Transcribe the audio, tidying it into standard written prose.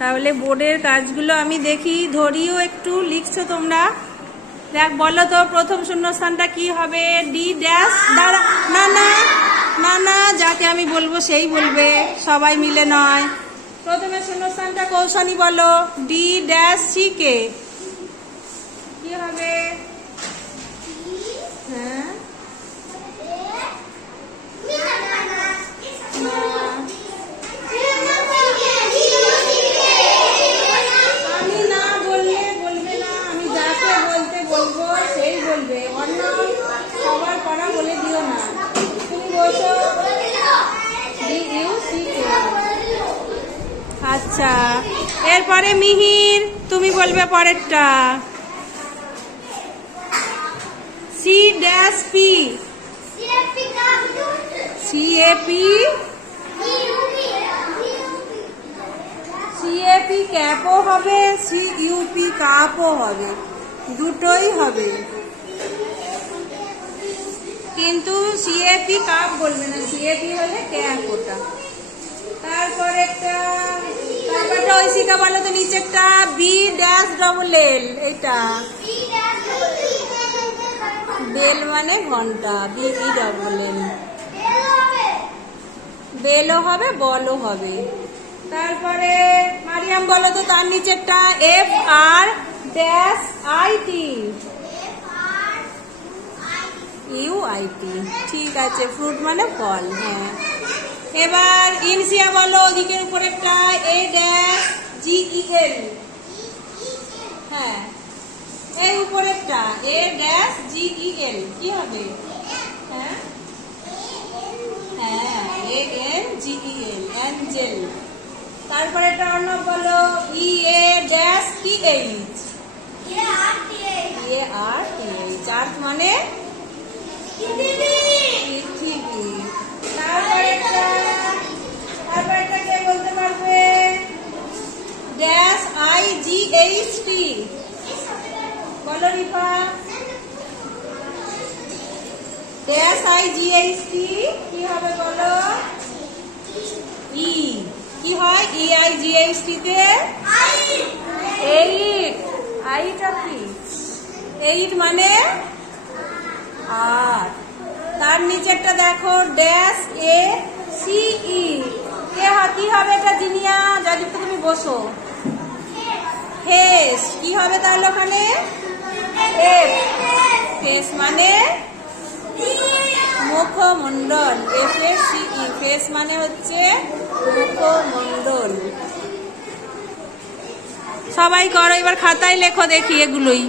তাহলে বোর্ডের কাজগুলো আমি দেখি, ধরিও একটু লিখছো তোমরা। দেখ, বলো তো প্রথম শূন্যস্থানটা কি হবে? D dash. দাঁড়া, না না না না, যাকে আমি বলবো সেই বলবে, সবাই মিলে নয়। প্রথমে শূন্যস্থানটা কৌশানী বলো। ডি ড্যাশ সি কে কি হবে? হ্যাঁ, আমি না বললে বলবে না, আমি যাকে বলতে বলবো সেই বলবে, অন্য সবার পড়া বলে দিও না। তুমি বলছো আচ্ছা, এরপরে মিহির তুমি বলবে পরেরটা। C dash P. C A P. C A P ক্যাপও হবে, সিইউপি কাপও হবে, দুটোই হবে, কিন্তু সিএপি কাপ বলবে না, সিএপি হলে ক্যাপ ওটা। তারপরেরটা ঐশিকা বলো তো নিচেরটা। বি ড্যাশ ডবল এল, এটা বেল মানে ঘন্টা, বি ডবল এল। বেলও হবে, বলও হবে। তারপরে মারিয়াম বলো তো তার নিচেরটা। F R dash I T. U I T, ঠিক আছে, ফ্রুট মানে ফল। হ্যাঁ, এবার ইনসিয়া বলো ওদিকের উপরেরটা। A dash জিইএল। হ্যাঁ, এর উপরেরটা এ ড্যাশ জিইএল কি হবে? হ্যাঁ হ্যাঁ, এ এন জিইএল, অ্যাঞ্জেল। তারপরে একটা অর্ণব বলো। E A dash T H. A R T H, earth মানে পৃথিবী। তারপরেরটা কে বলতে পারবে? Dash I G H T বলো Rifa. Dash I G H T কি হবে বলো? ই কি হয়? ই আই জি এইচ টি তে এইট। আইটা কি? এইট মানে 8। তার নিচেরটা দেখো। ড্যাশ এ সিই কি হবে? এটা জিনিয়া, যদি তুমি বসো। ফেস কি হবে তাহলে ওখানে? এফ। ফেস মানে মুখমণ্ডল। এফ এ সিই, ফেস মানে হচ্ছে মুখমণ্ডল। সবাই করো, এবার খাতায় লেখো দেখি এগুলোই।